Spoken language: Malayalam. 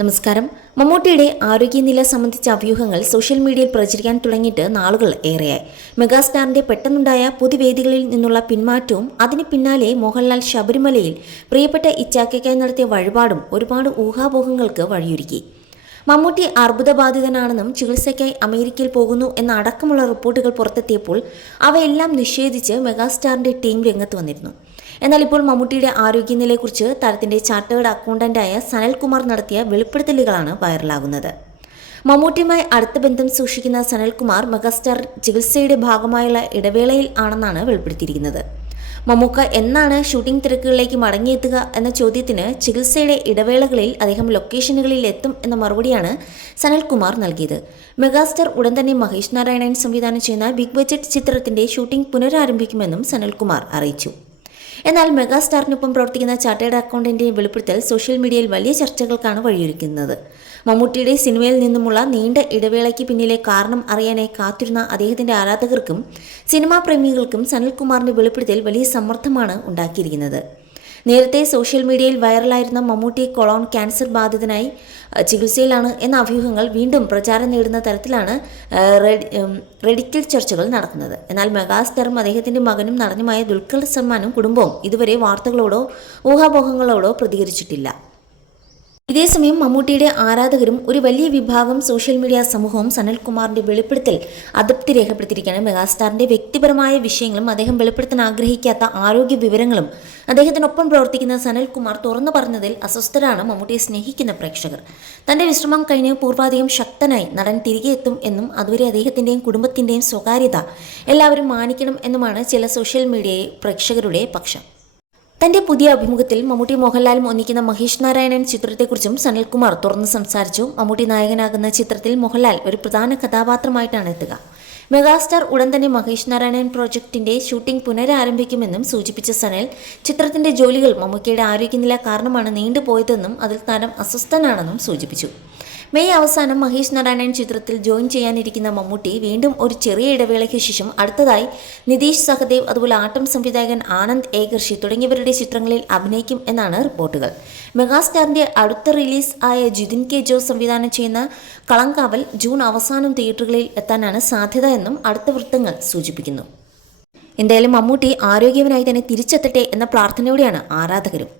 നമസ്കാരം. മമ്മൂട്ടിയുടെ ആരോഗ്യനില സംബന്ധിച്ച അഭ്യൂഹങ്ങൾ സോഷ്യൽ മീഡിയയിൽ പ്രചരിക്കാൻ തുടങ്ങിയിട്ട് നാളുകൾ ഏറെയായി. മെഗാസ്റ്റാറിന്റെ പെട്ടെന്നുണ്ടായ പൊതുവേദികളിൽ നിന്നുള്ള പിന്മാറ്റവും അതിന് പിന്നാലെ മോഹൻലാൽ ശബരിമലയിൽ പ്രിയപ്പെട്ട ഇച്ചാക്കയ്ക്കായി നടത്തിയ വഴിപാടും ഒരുപാട് ഊഹാപോഹങ്ങൾക്ക് വഴിയൊരുക്കി. മമ്മൂട്ടി അർബുദബാധിതനാണെന്നും ചികിത്സയ്ക്കായി അമേരിക്കയിൽ പോകുന്നു എന്ന അടക്കമുള്ള റിപ്പോർട്ടുകൾ പുറത്തെത്തിയപ്പോൾ അവയെല്ലാം നിഷേധിച്ച് മെഗാസ്റ്റാറിന്റെ ടീം രംഗത്ത് വന്നിരുന്നു. എന്നാൽ ഇപ്പോൾ മമ്മൂട്ടിയുടെ ആരോഗ്യനിലയെക്കുറിച്ച് താരത്തിന്റെ ചാർട്ടേഡ് അക്കൗണ്ടന്റായ സനൽകുമാർ നടത്തിയ വെളിപ്പെടുത്തലുകളാണ് വൈറലാകുന്നത്. മമ്മൂട്ടിയുമായി അടുത്ത ബന്ധം സൂക്ഷിക്കുന്ന സനൽകുമാർ മെഗാസ്റ്റാർ ചികിത്സയുടെ ഭാഗമായുള്ള ഇടവേളയിൽ ആണെന്നാണ് വെളിപ്പെടുത്തിയിരിക്കുന്നത്. മമ്മൂക്ക എന്നാണ് ഷൂട്ടിംഗ് തിരക്കുകളിലേക്ക് മടങ്ങിയെത്തുക എന്ന ചോദ്യത്തിന് ചികിത്സയുടെ ഇടവേളകളിൽ അദ്ദേഹം ലൊക്കേഷനുകളിൽ എത്തും എന്ന മറുപടിയാണ് സനൽകുമാർ നൽകിയത്. മെഗാസ്റ്റാർ ഉടൻ തന്നെ മഹേഷ് നാരായണൻ സംവിധാനം ചെയ്യുന്ന ബിഗ് ബഡ്ജറ്റ് ചിത്രത്തിന്റെ ഷൂട്ടിംഗ് പുനരാരംഭിക്കുമെന്നും സനൽകുമാർ അറിയിച്ചു. എന്നാൽ മെഗാസ്റ്റാറിനൊപ്പം പ്രവർത്തിക്കുന്ന ചാർട്ടേഡ് അക്കൗണ്ടന്റിന്റെ വെളിപ്പെടുത്തൽ സോഷ്യൽ മീഡിയയിൽ വലിയ ചർച്ചകൾക്കാണ് വഴിയൊരുക്കുന്നത്. മമ്മൂട്ടിയുടെ സിനിമയിൽ നിന്നുമുള്ള നീണ്ട ഇടവേളയ്ക്ക് പിന്നിലെ കാരണം അറിയാനായി കാത്തിരുന്ന അദ്ദേഹത്തിന്റെ ആരാധകർക്കും സിനിമാ പ്രേമികൾക്കും സനൽകുമാറിന്റെ വെളിപ്പെടുത്തൽ വലിയ സമ്മർദ്ദമാണ് ഉണ്ടാക്കിയിരിക്കുന്നത്. നേരത്തെ സോഷ്യൽ മീഡിയയിൽ വൈറലായിരുന്ന മമ്മൂട്ടി കൊളോൺ ക്യാൻസർ ബാധിതനായി ചികിത്സയിലാണ് എന്ന അഭ്യൂഹങ്ങൾ വീണ്ടും പ്രചാരം നേടുന്ന തരത്തിലാണ് റെഡിറ്റിൽ ചർച്ചകൾ നടക്കുന്നത്. എന്നാൽ മെഗാസ്റ്റാറും അദ്ദേഹത്തിന്റെ മകനും നടനുമായ ദുൽഖർ സൽമാനും കുടുംബവും ഇതുവരെ വാർത്തകളോടോ ഊഹാപോഹങ്ങളോടോ പ്രതികരിച്ചിട്ടില്ല. ഇതേസമയം മമ്മൂട്ടിയുടെ ആരാധകരും ഒരു വലിയ വിഭാഗം സോഷ്യൽ മീഡിയ സമൂഹവും സനൽകുമാറിന്റെ വെളിപ്പെടുത്തൽ അതൃപ്തി രേഖപ്പെടുത്തിയിരിക്കുകയാണ്. മെഗാസ്റ്റാറിന്റെ വ്യക്തിപരമായ വിഷയങ്ങളും അദ്ദേഹം വെളിപ്പെടുത്താൻ ആഗ്രഹിക്കാത്ത ആരോഗ്യ വിവരങ്ങളും അദ്ദേഹത്തിനൊപ്പം പ്രവർത്തിക്കുന്ന സനൽകുമാർ തുറന്നു പറഞ്ഞതിൽ അസ്വസ്ഥരാണ് മമ്മൂട്ടിയെ സ്നേഹിക്കുന്ന പ്രേക്ഷകർ. തന്റെ വിശ്രമം കഴിഞ്ഞ് പൂർവാധികം ശക്തനായി നടൻ തിരികെ എത്തും എന്നും അതുവരെ അദ്ദേഹത്തിന്റെയും കുടുംബത്തിന്റെയും സ്വകാര്യത എല്ലാവരും മാനിക്കണം എന്നുമാണ് ചില സോഷ്യൽ മീഡിയ പ്രേക്ഷകരുടെ പക്ഷം. തന്റെ പുതിയ അഭിമുഖത്തിൽ മമ്മൂട്ടി മോഹൻലാലും ഒന്നിക്കുന്ന മഹേഷ് നാരായണൻ ചിത്രത്തെക്കുറിച്ചും സനൽകുമാർ തുറന്ന് സംസാരിച്ചു. മമ്മൂട്ടി നായകനാകുന്ന ചിത്രത്തിൽ മോഹൻലാൽ ഒരു പ്രധാന കഥാപാത്രമായിട്ടാണ് എത്തുക. മെഗാസ്റ്റാർ ഉടൻ തന്നെ മഹേഷ് നാരായണൻ പ്രോജക്ടിന്റെ ഷൂട്ടിംഗ് പുനരാരംഭിക്കുമെന്നും സൂചിപ്പിച്ച സനൽ, ചിത്രത്തിന്റെ ജോലികൾ മമ്മൂട്ടിയുടെ ആരോഗ്യനില കാരണമാണ് നീണ്ടുപോയതെന്നും അതിൽ താരം അസ്വസ്ഥനാണെന്നും സൂചിപ്പിച്ചു. മെയ് അവസാനം മഹേഷ് നാരായണൻ ചിത്രത്തിൽ ജോയിൻ ചെയ്യാനിരിക്കുന്ന മമ്മൂട്ടി വീണ്ടും ഒരു ചെറിയ ഇടവേളയ്ക്ക് ശേഷം അടുത്തതായി നിതീഷ് സഹദേവ്, അതുപോലെ ആട്ടം സംവിധായകൻ ആനന്ദ് ഏകർഷി തുടങ്ങിയവരുടെ ചിത്രങ്ങളിൽ അഭിനയിക്കും എന്നാണ് റിപ്പോർട്ടുകൾ. മെഗാസ്റ്റാറിന്റെ അടുത്ത റിലീസ് ആയ ജിതിൻ കെ ജോസ് സംവിധാനം ചെയ്യുന്ന കളങ്കാവൽ ജൂൺ അവസാനം തിയേറ്ററുകളിൽ എത്താനാണ് സാധ്യത എന്നും അടുത്ത വൃത്തങ്ങൾ സൂചിപ്പിക്കുന്നു. എന്തായാലും മമ്മൂട്ടി ആരോഗ്യവനായി തന്നെ തിരിച്ചെത്തട്ടെ എന്ന പ്രാർത്ഥനയോടെയാണ് ആരാധകരും.